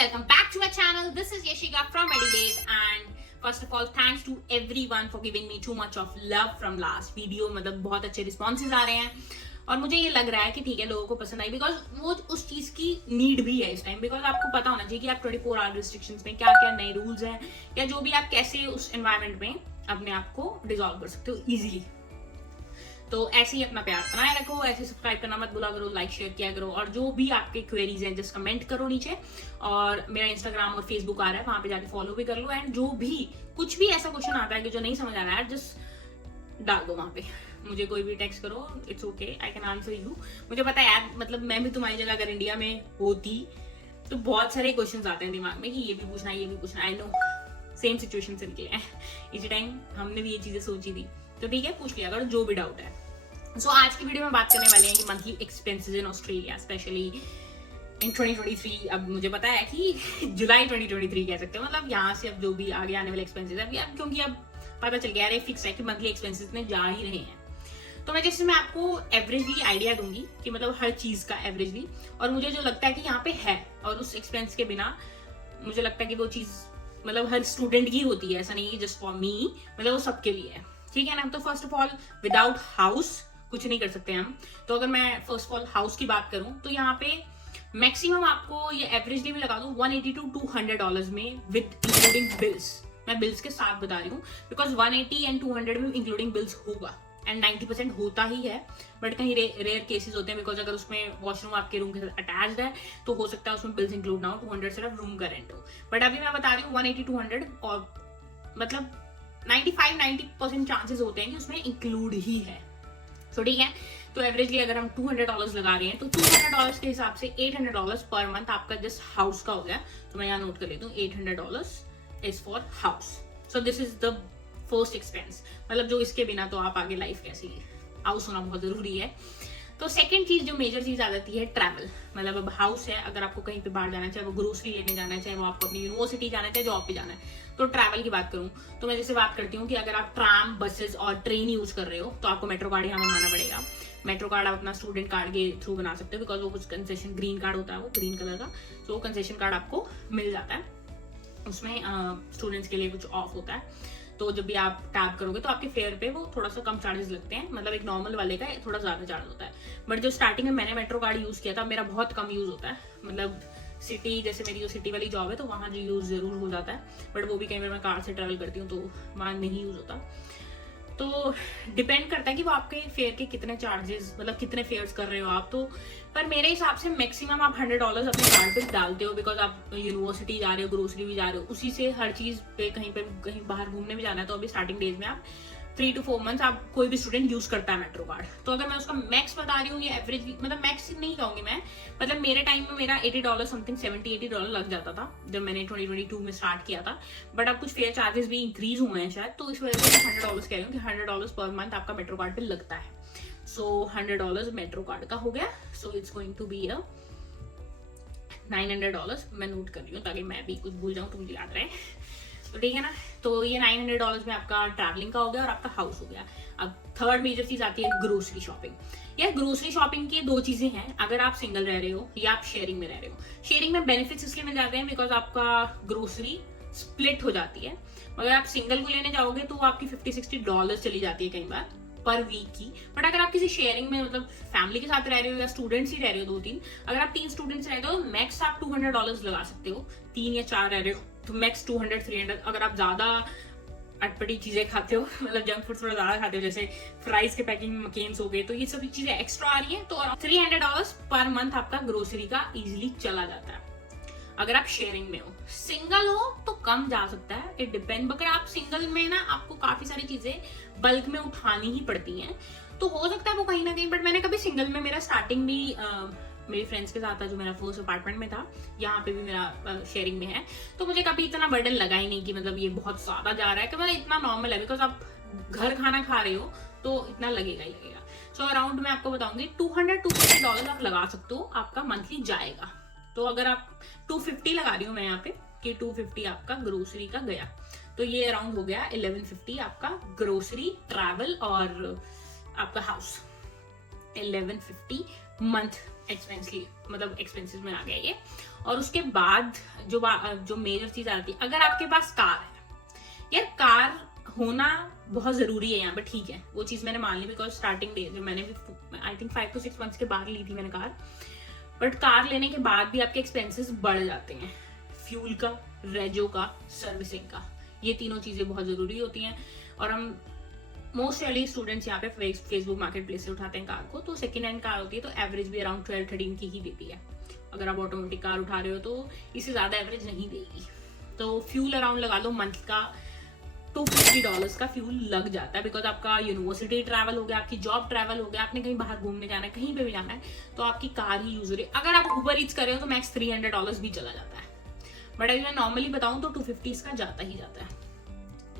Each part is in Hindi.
welcome back to our channel. This is Yashika from Adelaide, and first of all thanks to everyone for giving me too much of love from last video. मतलब बहुत अच्छे रिस्पॉन्सेज आ रहे हैं और मुझे ये लग रहा है कि ठीक है लोगों को पसंद आई, बिकॉज वो उस चीज की नीड भी है इस टाइम। बिकॉज आपको पता होना चाहिए कि आप 24 आवर रिस्ट्रिक्शंस में क्या क्या नए रूल्स हैं या जो भी आप कैसे उस एनवायरमेंट में अपने आप को डिजॉल्व कर सकते हो इजीली। तो ऐसे ही अपना प्यार बनाए रखो, ऐसे सब्सक्राइब करना मत भूला करो, लाइक शेयर किया करो, और जो भी आपके क्वेरीज हैं जस्ट कमेंट करो नीचे। और मेरा इंस्टाग्राम और फेसबुक आ रहा है, वहां पे जाके फॉलो भी कर लो। एंड जो भी कुछ भी ऐसा क्वेश्चन आता है कि जो नहीं समझ आ रहा है जस्ट डाल दो वहां पे, मुझे कोई भी टेक्स्ट करो, it's okay, I can answer you. मुझे पता है यार, मतलब मैं भी तुम्हारी जगह अगर इंडिया में होती तो बहुत सारे क्वेश्चंस आते हैं दिमाग में कि ये भी पूछना है ये भी पूछना। आई नो सेम सिचुएशन से निकले हैं, इसी टाइम हमने भी ये चीजें सोची थी। तो ठीक है, पूछ लिया करो जो भी डाउट है। सो आज की वीडियो में बात करने वाले हैं कि monthly expenses in Australia specially in 2023। अब मुझे पता है कि जुलाई 2023 कह सकते हैं, मतलब यहाँ से अब जो भी आगे आने वाले एक्सपेंसेस है, अब क्योंकि अब पता चल गया है, फिक्स है कि मंथली एक्सपेंसेस इतने जा ही रहे हैं। तो मैं जैसे मैं आपको एवरेजली आइडिया दूंगी कि मतलब हर चीज का एवरेजली, और मुझे जो लगता है कि यहाँ पे है और उस एक्सपेंस के बिना मुझे लगता है कि वो चीज मतलब हर स्टूडेंट की होती है, ऐसा नहीं जस्ट फॉर मी, मतलब वो सबके लिए है, ठीक है ना। तो first of all without house कुछ नहीं कर सकते हम। तो अगर मैं फर्स्ट ऑफ ऑल हाउस की बात करूं तो यहाँ पे मैक्सिमम आपको ये एवरेजली भी लगा दूं $180 to $200 में विद इंक्लूडिंग बिल्स। मैं बिल्स के साथ बता रही हूँ बिकॉज 180 एंड 200 में इंक्लूडिंग बिल्स होगा, एंड 90% होता ही है, बट कहीं रेयर केसेस होते हैं। बिकॉज अगर उसमें वॉशरूम आपके रूम के साथ अटैच्ड है तो हो सकता है उसमें बिल्स इंक्लूड ना हो, 200 सिर्फ रूम का रेंट हो। बट अभी मैं बता रही हूँ 180-200, और मतलब 95-90% चांसेस होते हैं कि उसमें इंक्लूड ही है। तो ठीक है, तो एवरेजली अगर हम $200 लगा रहे हैं तो $200 के हिसाब से $800 पर मंथ आपका जस्ट हाउस का हो गया। तो मैं यहाँ नोट कर लेती हूँ, $800 is for house. So this is the first expense, मतलब जो इसके बिना तो आप आगे लाइफ कैसी, हाउस होना बहुत जरूरी है। तो सेकंड चीज जो मेजर चीज आ जाती है ट्रैवल। मतलब अब हाउस है, अगर आपको कहीं पे बाहर जाना है, चाहे वो ग्रोसरी लेने जाना है, चाहे वो आपको अपनी यूनिवर्सिटी जाना है, चाहे जॉब पे जाना है, तो ट्रैवल की बात करूं तो मैं जैसे बात करती हूँ कि अगर आप ट्राम, बसेस और ट्रेन यूज कर रहे हो तो आपको मेट्रो कार्ड यहाँ बनवाना पड़ेगा। मेट्रो कार्ड आप अपना स्टूडेंट कार्ड के थ्रू बना सकते हो, बिकॉज वो कुछ कंसेशन ग्रीन कार्ड होता है, वो ग्रीन कलर का, तो वो कंसेशन कार्ड आपको मिल जाता है, उसमें स्टूडेंट्स के लिए कुछ ऑफ होता है। तो जब भी आप टैप करोगे तो आपके फेयर पे वो थोड़ा सा कम चार्जेस लगते हैं, मतलब एक नॉर्मल वाले का थोड़ा ज्यादा चार्ज होता है। बट जो स्टार्टिंग में मैंने मेट्रो कार्ड यूज किया था, मेरा बहुत कम यूज होता है, मतलब सिटी, जैसे मेरी जो सिटी वाली जॉब है तो वहाँ जो यूज जरूर हो जाता है, बट वो भी कई बार मैं कार से ट्रेवल करती हूँ तो वहाँ नहीं यूज होता। तो डिपेंड करता है कि वो आपके फेयर के कितने चार्जेस, मतलब कितने फेयर्स कर रहे हो आप। तो पर मेरे हिसाब से मैक्सिमम आप $100 अपने कार्ड पे डालते हो, बिकॉज आप यूनिवर्सिटी जा रहे हो, ग्रोसरी भी जा रहे हो, उसी से हर चीज पे कहीं बाहर घूमने भी जाना है। तो अभी स्टार्टिंग डेज में आप 3 to 4 मंथ्स आप कोई भी स्टूडेंट यूज करता है मेट्रो कार्ड। तो अगर मैं उसका मैक्स बता रही हूँ, ये एवरेज मतलब मैक्स नहीं कहूंगी मैं, मतलब मेरे टाइम में मेरा $80 समथिंग $70-80 लग जाता था जब मैंने 2022 में स्टार्ट किया था। बट अब कुछ फेयर चार्जेस भी इंक्रीज हुए हैं शायद, तो इस वजह से मैं $100 कह रही हूँ कि $100 पर मंथ आपका मेट्रो कार्ड पे लगता है। सो $100 मेट्रो कार्ड का हो गया, so it's going to be $900। मैं नोट कर रही हूँ ताकि मैं भी कुछ भूल जाऊँ तो मुझे याद रहे, तो ठीक है ना। तो ये $900 में आपका ट्रैवलिंग का हो गया और आपका हाउस हो गया। अब थर्ड मेजर चीज आती है ग्रोसरी शॉपिंग। यार ग्रोसरी शॉपिंग की दो चीजें हैं, अगर आप सिंगल रह रहे हो या आप शेयरिंग में रह रहे हो। शेयरिंग में बेनिफिट्स इसलिए मिल जाते हैं बिकॉज आपका ग्रोसरी स्प्लिट हो जाती है, मगर आप सिंगल को लेने जाओगे तो वो आपकी $50-60 चली जाती है कई बार पर वीक की। बट अगर आप किसी शेयरिंग में, मतलब फैमिली के साथ रह रहे हो या स्टूडेंट्स ही रह रहे हो 2-3, अगर आप 3 स्टूडेंट्स रहते हो मैक्स आप $200 लगा सकते हो। 3 या 4 रह रहे हो तो मैक्स 200-300। अगर आप ज्यादा अटपटी चीजें खाते हो, मतलब जंक फूड थोड़ा ज्यादा खाते हो, जैसे फ्राइज के पैकिंग मकेन्स हो गए, तो ये सभी चीजें एक्स्ट्रा आ रही है, तो $300 पर मंथ आपका ग्रोसरी का इजिली चला जाता है अगर आप शेयरिंग में हो। सिंगल हो तो कम जा सकता है, इट डिपेंड। अगर आप सिंगल में ना, आपको काफी सारी चीजें बल्क में उठानी ही पड़ती हैं, तो हो सकता है वो कहीं ना कहीं। बट मैंने कभी सिंगल में, मेरा स्टार्टिंग भी मेरी फ्रेंड्स के साथ था, जो मेरा फर्स्ट अपार्टमेंट में था, यहाँ पे भी मेरा शेयरिंग में है, तो मुझे कभी इतना बर्डन लगा ही नहीं कि मतलब ये बहुत ज्यादा जा रहा है, कि मतलब इतना नॉर्मल है, बिकॉज आप घर खाना खा रहे हो तो इतना लगेगा ही लगेगा। सो अराउंड मैं आपको बताऊंगी $200-250 आप लगा सकते हो, आपका मंथली जाएगा। तो अगर आप 250 लगा रही हूँ मैं यहाँ पे कि 250 आपका ग्रोसरी का गया, तो ये अराउंड हो गया 1150 आपका ग्रोसरी, ट्रैवल और आपका हाउस। 1150 मंथ एक्सपेंसिव मतलब एक्सपेंसिव में आ गया ये। और उसके बाद जो मेजर चीज आती है, अगर आपके पास कार है, यार कार होना बहुत जरूरी है यहाँ पे, ठीक है, वो चीज मैंने मान ली, बिकॉज स्टार्टिंग डे जो मैंने भी आई थिंक 5 to 6 months के बाद ली थी मैंने कार। बट कार लेने के बाद भी आपके एक्सपेंसेस बढ़ जाते हैं, फ्यूल का, रेजो का, सर्विसिंग का, ये तीनों चीजें बहुत जरूरी होती हैं। और हम मोस्ट वाली स्टूडेंट्स यहाँ पे फेसबुक मार्केट प्लेस से उठाते हैं कार को, तो सेकेंड हैंड कार होती है तो एवरेज भी अराउंड 12-13 की ही देती है। अगर आप ऑटोमेटिक कार उठा रहे हो तो इससे ज्यादा एवरेज नहीं देगी। तो फ्यूल अराउंड लगा लो मंथ का $250 का फ्यूल लग जाता है, बिकॉज आपका यूनिवर्सिटी ट्रैवल हो गया, आपकी जॉब ट्रैवल हो गया, आपने कहीं बाहर घूमने जाना है, कहीं पे भी जाना है, तो आपकी कार ही यूज हो रही है। अगर आप ऊबर ईट्स कर रहे हो तो मैक्स $300 भी चला जाता है, बट अगर मैं नॉर्मली बताऊं तो 250 का जाता ही जाता है।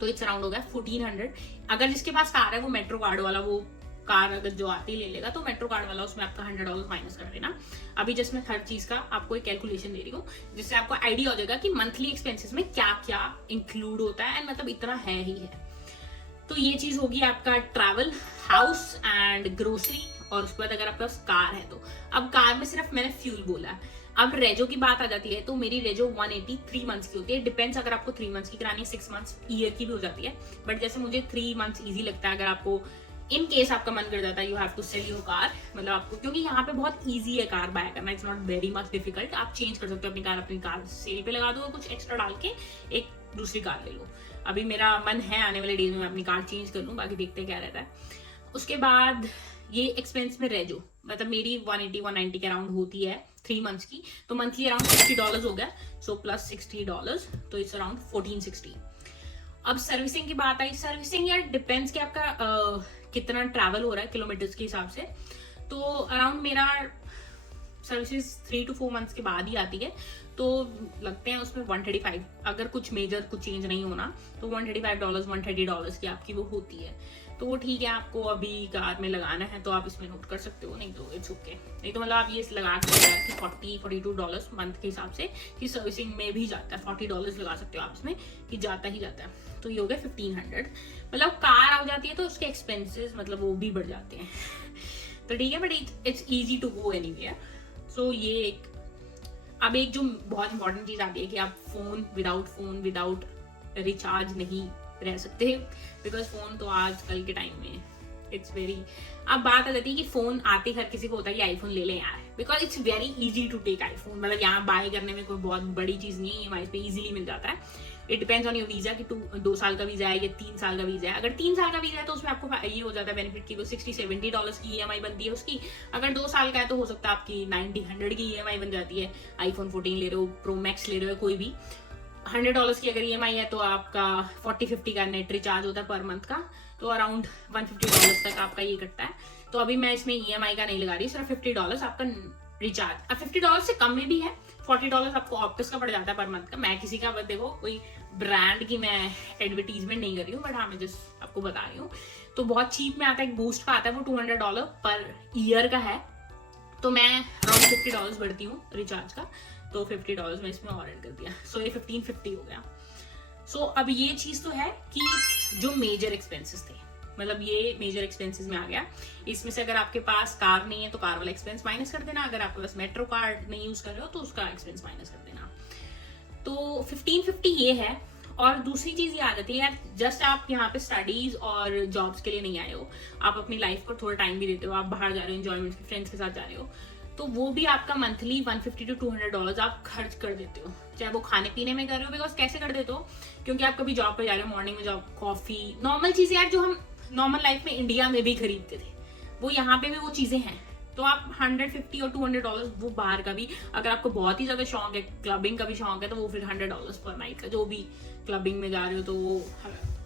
तो इट्स अराउंड हो गया 1400। अगर जिसके पास कार है वो मेट्रो कार्ड वाला, वो कार अगर जो आती ले लेगा तो मेट्रो कार्ड वाला उसमें आपका $100 माइनस कर देना। अभी जस्ट मैं हर चीज का आपको एक कैलकुलेशन दे रही हूँ, जिससे आपको आइडिया हो जाएगा कि मंथली एक्सपेंसेस में क्या क्या इंक्लूड होता है, एंड मतलब इतना है ही है। तो ये चीज होगी आपका ट्रैवल, हाउस एंड ग्रोसरी। और उसके बाद अगर आपके पास कार है तो अब कार में सिर्फ मैंने फ्यूल बोला है। अब रेजो की बात आ जाती है तो मेरी रेजो 180 3 मंथ्स की होती है। डिपेंड्स, अगर आपको 3 मंथ्स की करानी है, 6 मंथ्स, ईयर की भी हो जाती है। बट जैसे मुझे 3 मंथ्स इजी लगता है। अगर आपको इन केस आपका मन कर जाता है you have to sell your car, मतलब आपको, क्योंकि यहाँ पे बहुत ईजी है कार बाय करना, it's not very much difficult. आप चेंज कर सकते हो अपनी कार सेल पे लगा दो, कुछ एक्स्ट्रा डाल के एक दूसरी कार ले लो। अभी मेरा मन है आने वाले डेज में अपनी कार चेंज कर लूँ, बाकी देखते क्या रहता है। उसके बाद ये एक्सपेंस में रेजो, मतलब मेरी 180-190 के अराउंड होती है 3 मंथ्स की, तो मंथली अराउंड $60 हो गया, सो प्लस $60, तो इट्स अराउंड 1460। अब सर्विसिंग की बात आई, सर्विसिंग यार डिपेंड्स कि आपका कितना ट्रैवल हो रहा है किलोमीटर्स के हिसाब से। तो अराउंड मेरा सर्विसेज 3 to 4 मंथ्स के बाद ही आती है, तो लगते हैं उसमें 135। अगर कुछ मेजर कुछ चेंज नहीं होना तो $135 $130 की आपकी वो होती है। तो वो ठीक है, आपको अभी कार में लगाना है तो आप इसमें नोट कर सकते हो, नहीं तो इट्स ओके। नहीं तो मतलब आप ये लगा के $40-42 मंथ के हिसाब से कि सर्विसिंग में भी जाता है, $40 लगा सकते हो आप इसमें कि जाता ही जाता है। तो ये हो गया 1500। मतलब कार आ जाती है तो उसके एक्सपेंसेस मतलब वो भी बढ़ जाते हैं। तो ठीक है, but it's easy to go anywhere. So ये एक, अब एक जो बहुत इंपॉर्टेंट चीज आती है कि आप विदाउट रिचार्ज नहीं रह सकते, बिकॉज फोन तो आजकल के टाइम में इट्स वेरी, अब बात आ जाती है कि फोन आते हर किसी को होता है कि आईफोन ले लें यार, because it's very easy to take iPhone. मतलब यहाँ बाय करने में कोई बहुत बड़ी चीज नहीं है, EMI पे इजीली मिल जाता है। It depends on your visa कि 2 साल का वीजा है या 3 साल का वीजा है। अगर 3 साल का वीजा है तो उसमें आपको ये हो जाता है बेनिफिट कि वो $60-70 की EMI बनती है उसकी। अगर 2 साल का है तो हो सकता है आपकी 90-100 की EMI बन जाती है। आईफोन 14 ले रहे हो, प्रो मैक्स ले रहे हो, कोई भी $100 की अगर EMI है तो आपका 40-50 का नेट रिचार्ज होता है पर मंथ का, तो अराउंड $150 तक आपका ये कटता है। तो अभी मैं इसमें EMI का नहीं लगा रही, सिर्फ $50 आपका रिचार्ज। अब $50 से कम में भी है, $40 आपको ऑप्टिस का पड़ जाता है पर मंथ का। मैं किसी का, देखो कोई ब्रांड की मैं एडवर्टीजमेंट नहीं कर रही हूँ, बट हाँ मैं जस्ट आपको बता रही हूँ। तो बहुत चीप में आता है, एक बूस्ट का आता है, वो $200 पर ईयर का है। तो मैं अराउंड $50 भरती हूँ रिचार्ज का, तो $50 में इसमें और ऐड कर दिया, सो ये 1550 हो गया। सो अब ये चीज तो है कि जो मेजर एक्सपेंसेस थे, मतलब ये मेजर एक्सपेंसेस में आ गया। इसमें से अगर आपके पास कार नहीं है तो कार वाला एक्सपेंस माइनस कर देना, अगर आपके पास मेट्रो कार्ड नहीं यूज कर रहे हो तो उसका एक्सपेंस माइनस कर देना। तो 1550 ये है। और दूसरी चीज ये आ जाती है यार, जस्ट आप यहाँ पे स्टडीज और जॉब्स के लिए नहीं आए हो, आप अपनी लाइफ को थोड़ा टाइम भी देते हो, आप बाहर जा रहे हो, एंजॉयमेंट के फ्रेंड्स के साथ जा रहे हो, तो वो भी आपका मंथली $150-200 आप खर्च कर देते हो, चाहे वो खाने पीने में कर रहे हो। बिकॉज कैसे कर देते हो, क्योंकि आप कभी जॉब पे जा रहे हो, मॉर्निंग में जॉब, कॉफी, नॉर्मल चीजें यार जो हम नॉर्मल लाइफ में इंडिया में भी खरीदते थे, वो यहाँ पे भी वो चीजें हैं। तो आप $150 और $200 वो बाहर का भी, अगर आपको बहुत ही ज्यादा शौक है, क्लबिंग का भी शौक है, तो वो फिर $100 पर नाइट का, जो भी क्लबिंग में जा रहे हो, तो वो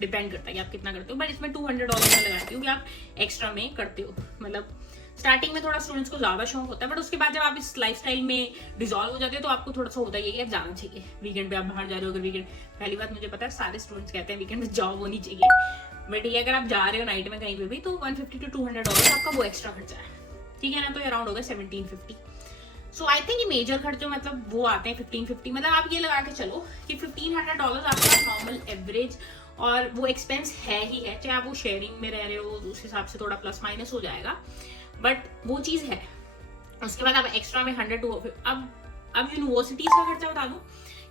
डिपेंड करता है कि आप कितना करते हो। बट इसमें $200 मैं लगाती हूँ कि आप एक्स्ट्रा में करते हो। मतलब स्टार्टिंग में थोड़ा स्टूडेंट्स को ज्यादा शौक होता है, बट उसके बाद जब आप इस लाइफस्टाइल में डिजॉल्व हो जाते हो तो आपको थोड़ा सा होता ही है कि जाना चाहिए। वीकेंड पे आप बाहर जा रहे हो, अगर वीकेंड, पहली बात मुझे पता है सारे स्टूडेंट्स कहते हैं वीकेंड में जॉब होनी चाहिए, बट ये अगर आप जा रहे हो नाइट में कहीं पे भी, तो $150-200 आपका वो एक्स्ट्रा खर्चा है, ठीक है ना। तो अराउंड होगा 1750। सो आई थिंक ये मेजर खर्चे मतलब वो आते हैं 1550। मतलब आप ये लगा के चलो कि $1500 आपका नॉर्मल एवरेज, और वो एक्सपेंस है ही है, चाहे आप वो शेयरिंग में रह रहे हो, उस हिसाब से थोड़ा प्लस माइनस हो जाएगा, बट वो चीज है। उसके बाद अब एक्स्ट्रा में 100 टू अब यूनिवर्सिटीज का खर्चा बता दूं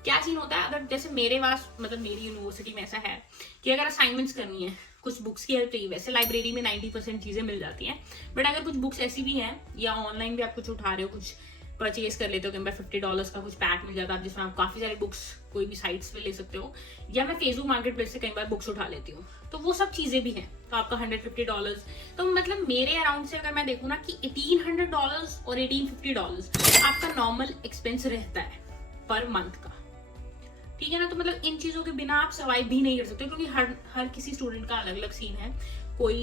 क्या सीन होता है। अगर जैसे मेरे पास मतलब मेरी यूनिवर्सिटी में ऐसा है कि अगर असाइनमेंट्स करनी है, कुछ बुक्स की हेल्प चाहिए, वैसे लाइब्रेरी में 90% चीजें मिल जाती हैं, बट अगर कुछ बुक्स ऐसी भी हैं या ऑनलाइन भी आप कुछ उठा रहे हो, कुछ परचेज कर लेते हो, कई बार $50 का कुछ पैक मिल जाता है जिसमें आप काफी सारी बुक्स कोई भी साइट्स पे ले सकते हो, या मैं फेसबुक मार्केट प्लेस से कई बार बुक्स उठा लेती हूँ, तो वो सब चीजें भी हैं, तो आपका $150। तो मतलब मेरे अराउंड से अगर मैं देखूँ ना कि $1800 और $1850 आपका नॉर्मल एक्सपेंस रहता है पर मंथ का, ठीक है ना। तो मतलब इन चीजों के बिना आप सर्वाइव भी नहीं कर सकते, क्योंकि हर किसी स्टूडेंट का अलग अलग सीन है, कोई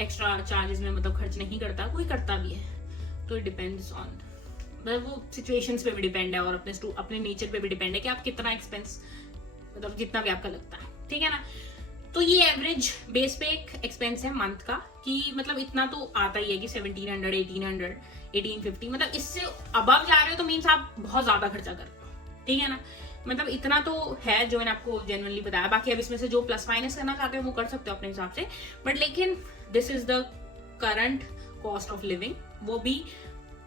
एक्स्ट्रा चार्जेस में मतलब खर्च नहीं करता, कोई करता भी है, तो इट डिपेंड्स ऑन, मतलब वो सिचुएशंस पे भी डिपेंड है और अपने नेचर पे भी डिपेंड है कि आप कितना एक्सपेंस मतलब जितना भी आपका लगता है, ठीक है ना। तो ये एवरेज बेस पे एक एक्सपेंस है मंथ का कि मतलब इतना तो आता ही है कि 1700, 1800, 1850, मतलब इससे अबव जा रहे हो तो मीन्स आप बहुत ज्यादा खर्चा कर रहे हो, ठीक है ना। मतलब इतना तो है जो मैंने आपको जेन्युइनली बताया, बाकी अब इसमें से जो प्लस माइनस करना चाहते हो वो कर सकते हो अपने हिसाब से, बट लेकिन this is the current cost of living, वो भी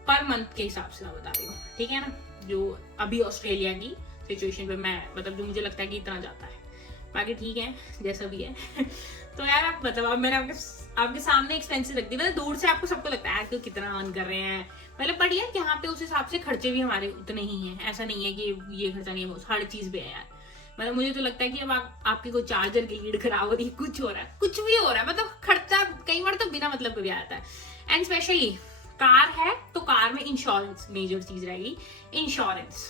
पर मंथ के हिसाब से मैं बता रही हूँ, ठीक है ना, जो अभी ऑस्ट्रेलिया की सिचुएशन पे मैं मतलब जो मुझे लगता है कि इतना जाता है, बाकी ठीक है जैसा भी है। तो यार आप मतलब अब मैंने आपके सामने एक्सपेंसिव रख दी, मतलब दूर से आपको सबको लगता है कि कितना अर्न कर रहे हैं, मतलब बढ़िया कि यहाँ पे उस हिसाब से खर्चे भी हमारे उतने ही हैं, ऐसा नहीं है कि ये खर्चा नहीं है, हर चीज भी है यार। मतलब मुझे तो लगता है कि अब आपकी कोई चार्जर की लीड खराब हो रही है, कुछ हो रहा है, कुछ भी हो रहा है, मतलब खर्चा कई बार तो बिना मतलब के भी आता है। एंड स्पेशली कार है तो कार में इंश्योरेंस मेजर चीज रहेगी, इंश्योरेंस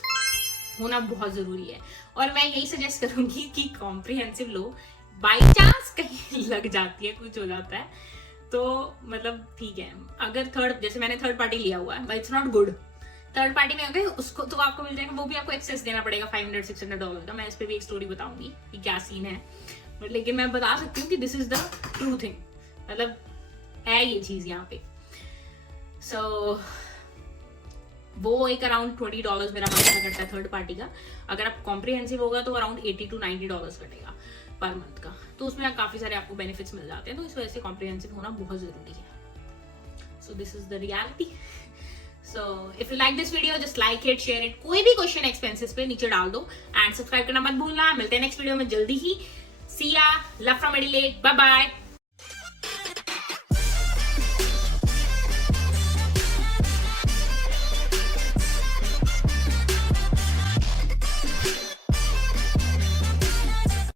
होना बहुत जरूरी है, और मैं यही सजेस्ट करूंगी कि कॉम्प्रिहेंसिव लो, बाई चांस कहीं लग जाती है, कुछ हो जाता है तो मतलब ठीक है। अगर जैसे मैंने थर्ड पार्टी लिया हुआ है, but it's not good, third party में अगर उसको तो आपको मिल जाएगा, वो भी आपको एक्सेस देना पड़ेगा $500-600 का, मैं इस पे भी एक स्टोरी बताऊंगी कि क्या सीन है, बट लेकिन मैं बता सकती हूँ कि this is the true thing, मतलब है ये चीज यहाँ पे। सो वो एक अराउंड $20 मेरा मंथ का करता है थर्ड पार्टी का, अगर आप कॉम्प्रिहेंसिव होगा तो अराउंड $80-90 कटेगा पर मंथ का, तो उसमें काफी सारे आपको बेनिफिट्स मिल जाते हैं, तो इस वजह से कॉम्प्रिहेंसिव होना बहुत जरूरी है। So this is the reality. So if you like this video just like it, share it, कोई भी क्वेश्चन एक्सपेंसेस पे नीचे डाल दो, एंड सब्सक्राइब करना मत भूलना। मिलते हैं नेक्स्ट वीडियो में जल्दी ही। See ya, love from Adelaide, bye bye.